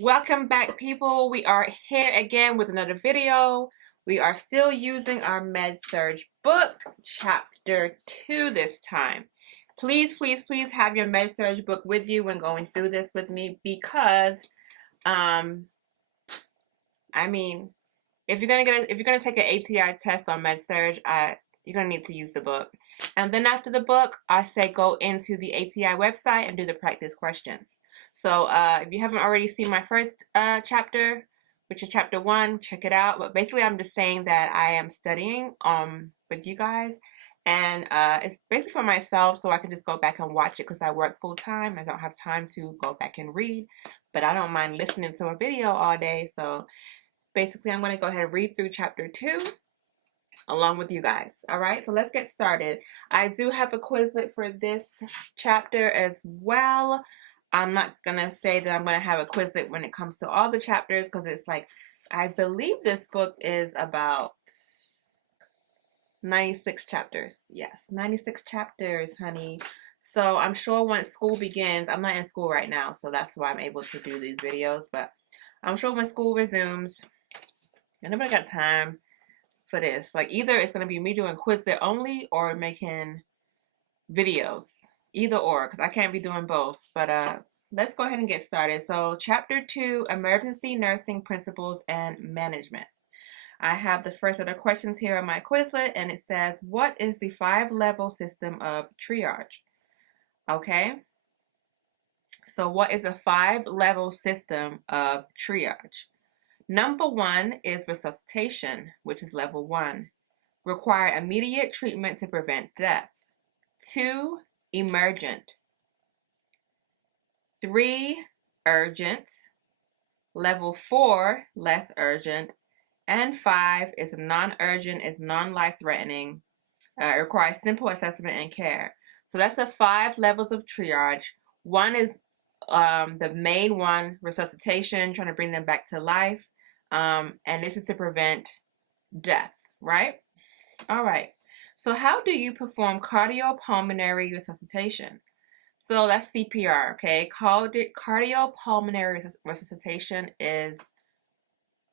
Welcome back, people. We are here again with another video. We are still using our Surg book, chapter 2 this time. Please, please, please have your Surg book with you when going through this with me because, I mean, if you're gonna take an ATI test on Surg, you're gonna need to use the book. And then after the book, I say go into the ATI website and do the practice questions. So if you haven't already seen my first chapter, which is chapter 1, check it out. But basically, I'm just saying that I am studying with you guys, and it's basically for myself, so I can just go back and watch it because I work full time. I don't have time to go back and read, but I don't mind listening to a video all day. So basically, I'm going to go ahead and read through chapter 2 along with you guys. All right, so let's get started. I do have a Quizlet for this chapter as well. I'm not gonna say that I'm gonna have a Quizlet when it comes to all the chapters because it's like, I believe this book is about 96 chapters. Yes, 96 chapters, honey. So I'm sure once school begins, I'm not in school right now, so that's why I'm able to do these videos, but I'm sure when school resumes, and nobody got time for this. Like, either it's going to be me doing Quizlet only or making videos. Either or, because I can't be doing both. But let's go ahead and get started. So chapter 2, emergency nursing principles and management. I have the first set of questions here on my Quizlet, and it says, what is the 5-level system of triage? Okay. So what is a 5-level system of triage? Number 1 is resuscitation, which is level 1. Require immediate treatment to prevent death. 2, emergent. 3, urgent. Level 4, less urgent. And 5 is non-urgent, is non-life-threatening. It requires simple assessment and care. So that's the 5 levels of triage. 1 is the main one, resuscitation, trying to bring them back to life. And this is to prevent death, right? All right. So how do you perform cardiopulmonary resuscitation? So that's CPR, okay? Cardiopulmonary resuscitation is,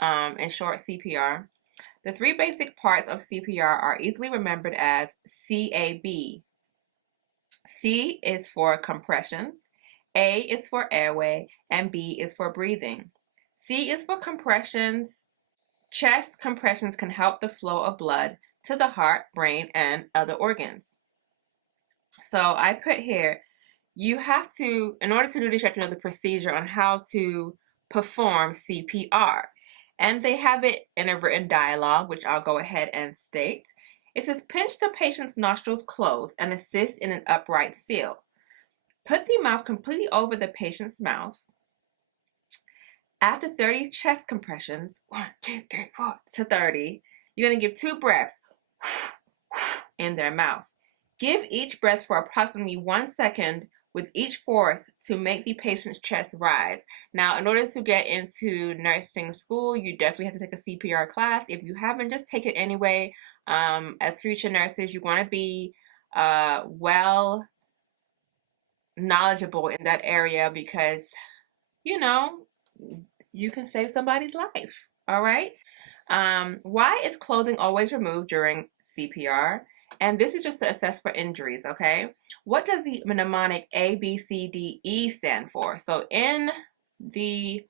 in short, CPR. The 3 basic parts of CPR are easily remembered as CAB. C is for compression, A is for airway, and B is for breathing. C is for compressions. Chest compressions can help the flow of blood to the heart, brain, and other organs. So I put here, you have to, in order to do this, you have to know the procedure on how to perform CPR. And they have it in a written dialogue, which I'll go ahead and state. It says, pinch the patient's nostrils closed and assist in an upright seal. Put the mouth completely over the patient's mouth. After 30 chest compressions, 1, 2, 3, 4 to 30, you're going to give 2 breaths in their mouth. Give each breath for approximately 1 second with each force to make the patient's chest rise. Now, in order to get into nursing school, you definitely have to take a CPR class. If you haven't, just take it anyway. As future nurses, you want to be well knowledgeable in that area because, you know, you can save somebody's life. All right. Why is clothing always removed during CPR? And this is just to assess for injuries, okay? What does the mnemonic A, B, C, D, E stand for? So in the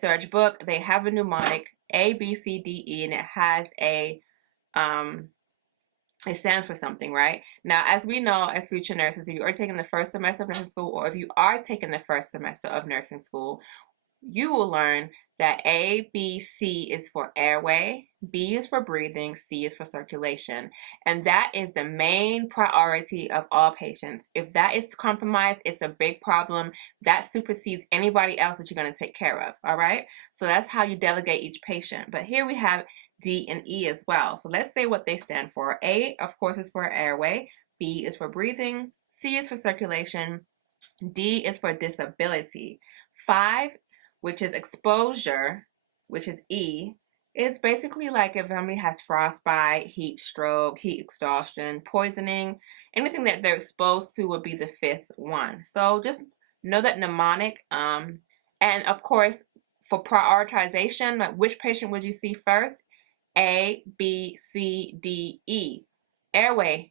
Surg book, they have a mnemonic A, B, C, D, E, and it has a, it stands for something, right? Now, as we know, as future nurses, if you are taking the first semester of nursing school, or if you are taking the first semester of nursing school, you will learn that A, B, C is for airway, B is for breathing, C is for circulation. And that is the main priority of all patients. If that is compromised, it's a big problem. That supersedes anybody else that you're going to take care of, all right? So that's how you delegate each patient. But here we have D and E as well. So let's say what they stand for. A, of course, is for airway. B is for breathing. C is for circulation. D is for disability. 5, which is exposure, which is E, is basically like if somebody has frostbite, heat stroke, heat exhaustion, poisoning, anything that they're exposed to would be the 5th one. So just know that mnemonic. And of course, for prioritization, like which patient would you see first? A, B, C, D, E. Airway,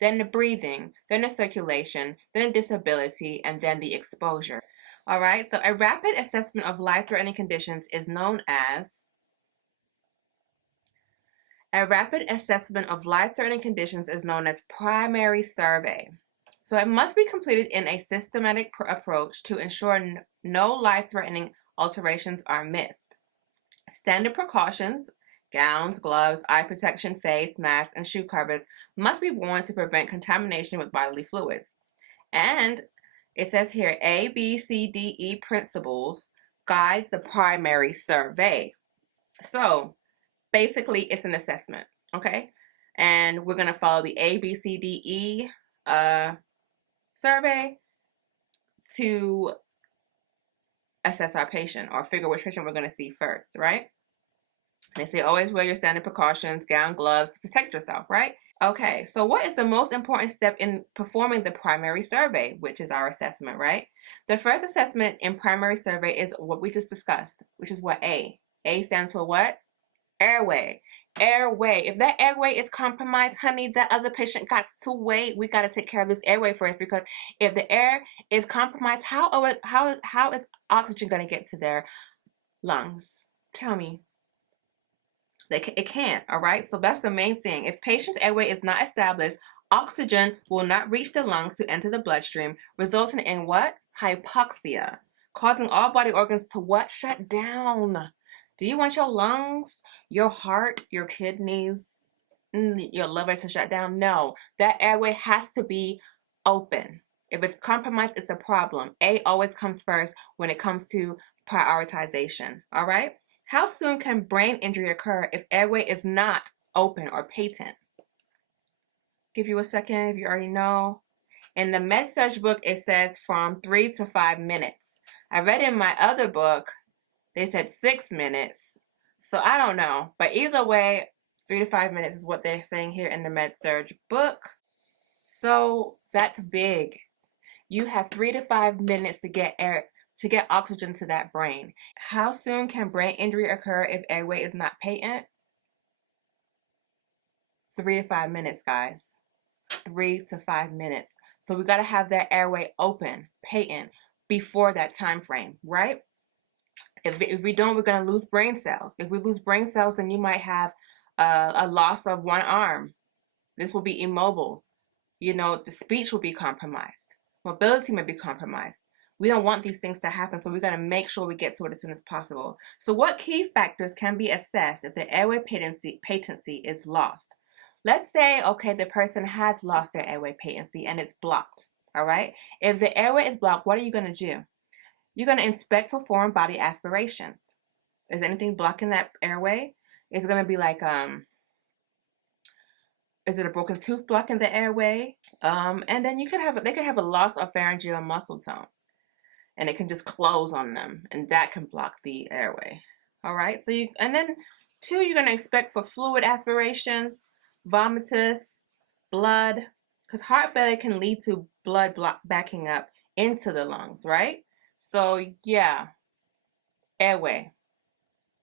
then the breathing, then the circulation, then the disability, and then the exposure. All right, so a rapid assessment of life-threatening conditions is known as primary survey. So it must be completed in a systematic approach to ensure no life-threatening alterations are missed. Standard precautions, gowns, gloves, eye protection, face masks, and shoe covers must be worn to prevent contamination with bodily fluids. And it says here, A, B, C, D, E principles guides the primary survey. So basically, it's an assessment, okay? And we're going to follow the A, B, C, D, E survey to assess our patient or figure which patient we're going to see first, right? They say always wear your standard precautions, gown, gloves to protect yourself, right? Okay, so what is the most important step in performing the primary survey, which is our assessment, right? The first assessment in primary survey is what we just discussed, which is what A. A stands for what? Airway. Airway. If that airway is compromised, honey, that other patient got to wait. We got to take care of this airway first, because if the air is compromised, how is oxygen going to get to their lungs? Tell me. It can't, all right? So that's the main thing. If patient's airway is not established, oxygen will not reach the lungs to enter the bloodstream, resulting in what? Hypoxia, causing all body organs to what? Shut down. Do you want your lungs, your heart, your kidneys, your liver to shut down? No, that airway has to be open. If it's compromised, it's a problem. A always comes first when it comes to prioritization, all right? How soon can brain injury occur if airway is not open or patent? Give you a second if you already know. In the med-surg book, it says from 3 to 5 minutes. I read in my other book, they said 6 minutes. So I don't know. But either way, 3 to 5 minutes is what they're saying here in the med-surg book. So that's big. You have 3 to 5 minutes to get oxygen to that brain. How soon can brain injury occur if airway is not patent? 3 to 5 minutes, guys. 3 to 5 minutes. So we got to have that airway open, patent, before that time frame, right? If we don't, we're going to lose brain cells. If we lose brain cells, then you might have a loss of one arm. This will be immobile. You know, the speech will be compromised. Mobility may be compromised. We don't want these things to happen, so we got to make sure we get to it as soon as possible. So what key factors can be assessed if the airway patency is lost? Let's say, okay, the person has lost their airway patency and it's blocked, all right? If the airway is blocked, what are you going to do? You're going to inspect for foreign body aspirations. Is anything blocking that airway? It's going to be like, is it a broken tooth blocking the airway? And then they could have a loss of pharyngeal muscle tone, and it can just close on them, and that can block the airway. All right. So and then 2, you're going to expect for fluid aspirations, vomitus, blood, because heart failure can lead to blood backing up into the lungs, right? So yeah, airway.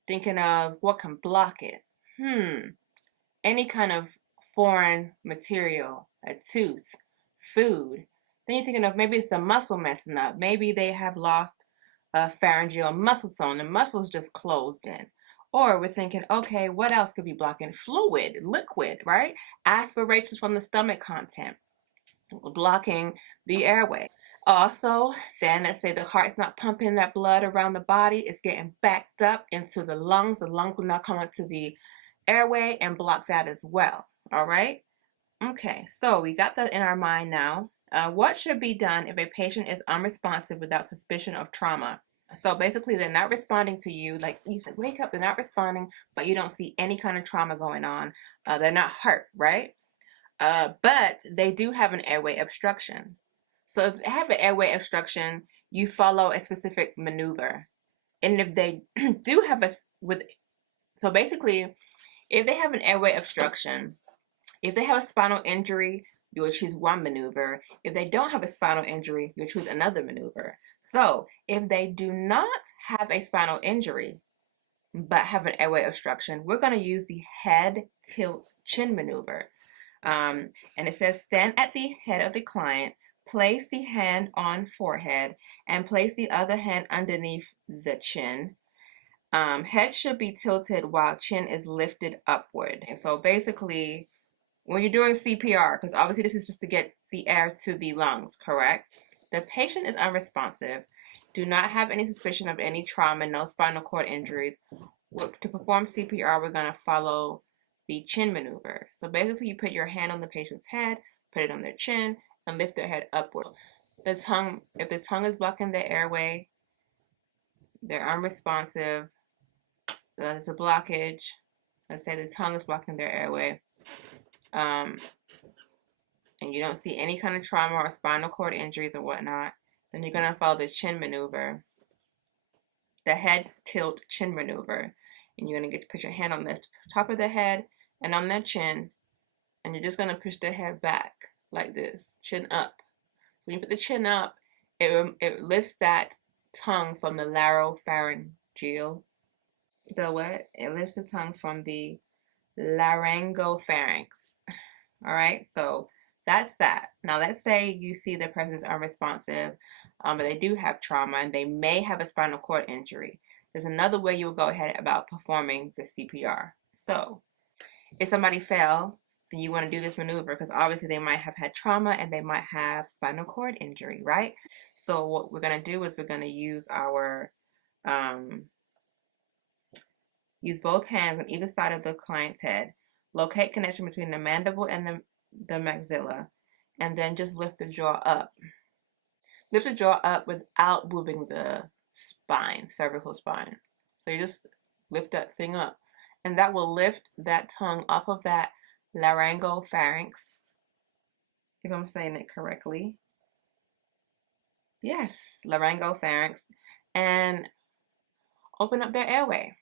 Thinking of what can block it. Any kind of foreign material, a tooth, food. Then you're thinking of maybe it's the muscle messing up. Maybe they have lost a pharyngeal muscle tone. The muscle's just closed in. Or we're thinking, okay, what else could be blocking? Fluid, liquid, right? Aspirations from the stomach content, blocking the airway. Also, then let's say the heart's not pumping that blood around the body. It's getting backed up into the lungs. The lungs will not come up to the airway and block that as well. All right? Okay, so we got that in our mind now. What should be done if a patient is unresponsive without suspicion of trauma? So basically, they're not responding to you. Like you said, wake up, they're not responding, but you don't see any kind of trauma going on. They're not hurt, right? But they do have an airway obstruction. So if they have an airway obstruction, you follow a specific maneuver. And if they do have so basically, if they have an airway obstruction, if they have a spinal injury, you will choose one maneuver. If they don't have a spinal injury, you'll choose another maneuver. So if they do not have a spinal injury, but have an airway obstruction, we're going to use the head tilt chin maneuver. And it says stand at the head of the client, place the hand on forehead, and place the other hand underneath the chin. Head should be tilted while chin is lifted upward. And so basically, when you're doing CPR, because obviously this is just to get the air to the lungs, correct? The patient is unresponsive, do not have any suspicion of any trauma, no spinal cord injuries. To perform CPR, we're going to follow the chin maneuver. So basically, you put your hand on the patient's head, put it on their chin, and lift their head upward. The tongue, if the tongue is blocking the airway, they're unresponsive, there's a blockage. Let's say the tongue is blocking their airway, and you don't see any kind of trauma or spinal cord injuries or whatnot, then you're going to follow the chin maneuver, the head tilt chin maneuver. And you're going to put your hand on the top of the head and on their chin, and you're just going to push their head back like this, chin up. When you put the chin up, it lifts that tongue from the laryngopharyngeal. The what? It lifts the tongue from the laryngopharynx. All right, so that's that. Now let's say you see the person is unresponsive, but they do have trauma and they may have a spinal cord injury. There's another way you will go ahead about performing the CPR. So if somebody fell, then you want to do this maneuver because obviously they might have had trauma and they might have spinal cord injury, right? So what we're going to do is we're going to use our use both hands on either side of the client's head, locate connection between the mandible and the maxilla, and then just lift the jaw up. Lift the jaw up without moving the spine, cervical spine. So you just lift that thing up, and that will lift that tongue off of that laryngopharynx, if I'm saying it correctly. Yes, laryngopharynx, and open up their airway.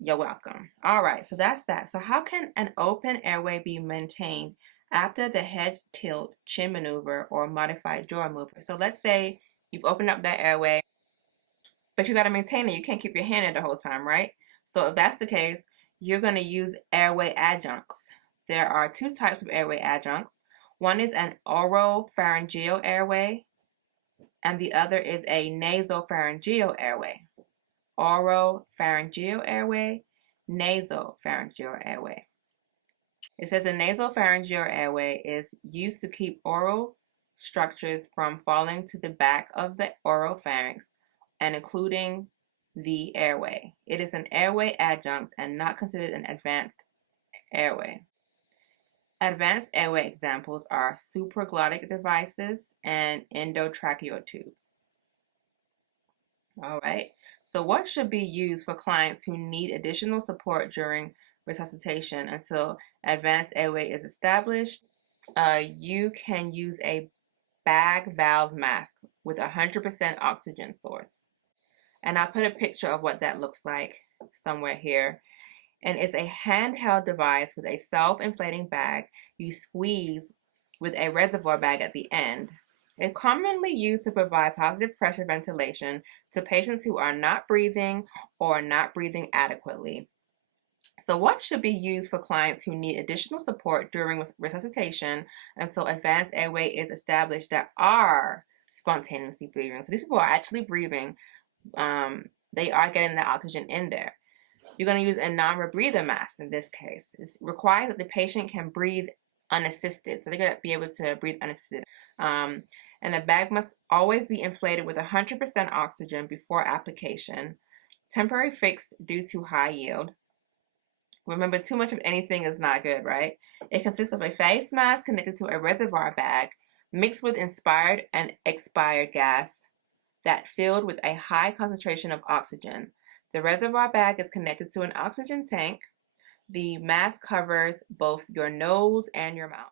You're welcome. All right, so that's that. So how can an open airway be maintained after the head tilt chin maneuver or modified jaw maneuver? So let's say you've opened up that airway, but you got to maintain it. You can't keep your hand in the whole time, right? So if that's the case, you're going to use airway adjuncts. There are two types of airway adjuncts. One is an oropharyngeal airway, and the other is a nasopharyngeal airway. Oropharyngeal airway, nasopharyngeal airway. It says the nasopharyngeal airway is used to keep oral structures from falling to the back of the oropharynx and including the airway. It is an airway adjunct and not considered an advanced airway. Advanced airway examples are supraglottic devices and endotracheal tubes. All right, so what should be used for clients who need additional support during resuscitation until advanced airway is established? You can use a bag valve mask with 100% oxygen source. And I put a picture of what that looks like somewhere here. And it's a handheld device with a self-inflating bag you squeeze with a reservoir bag at the end. It's commonly used to provide positive pressure ventilation to patients who are not breathing or not breathing adequately. So what should be used for clients who need additional support during resuscitation until advanced airway is established that are spontaneously breathing? So these people are actually breathing. They are getting the oxygen in there. You're going to use a non-rebreather mask in this case. It requires that the patient can breathe unassisted. So they're going to be able to breathe unassisted. And the bag must always be inflated with 100% oxygen before application. Temporary fix due to high yield. Remember, too much of anything is not good, right? It consists of a face mask connected to a reservoir bag mixed with inspired and expired gas that filled with a high concentration of oxygen. The reservoir bag is connected to an oxygen tank. The mask covers both your nose and your mouth.